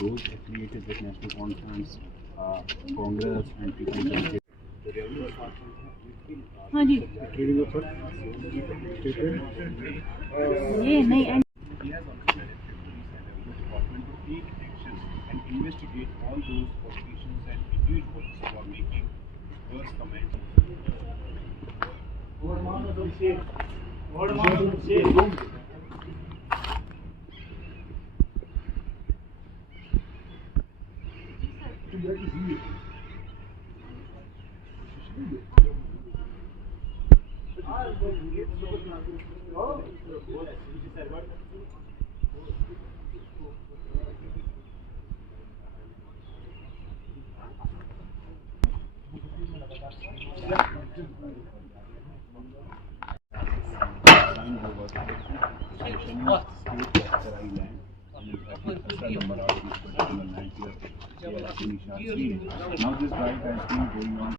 those affiliated with National Conference, Congress and people can say. हाँ जी ये नहीं and He has also directed the department to take action and investigate all those politicians and individuals who are making worse comments. Now this drive has been going on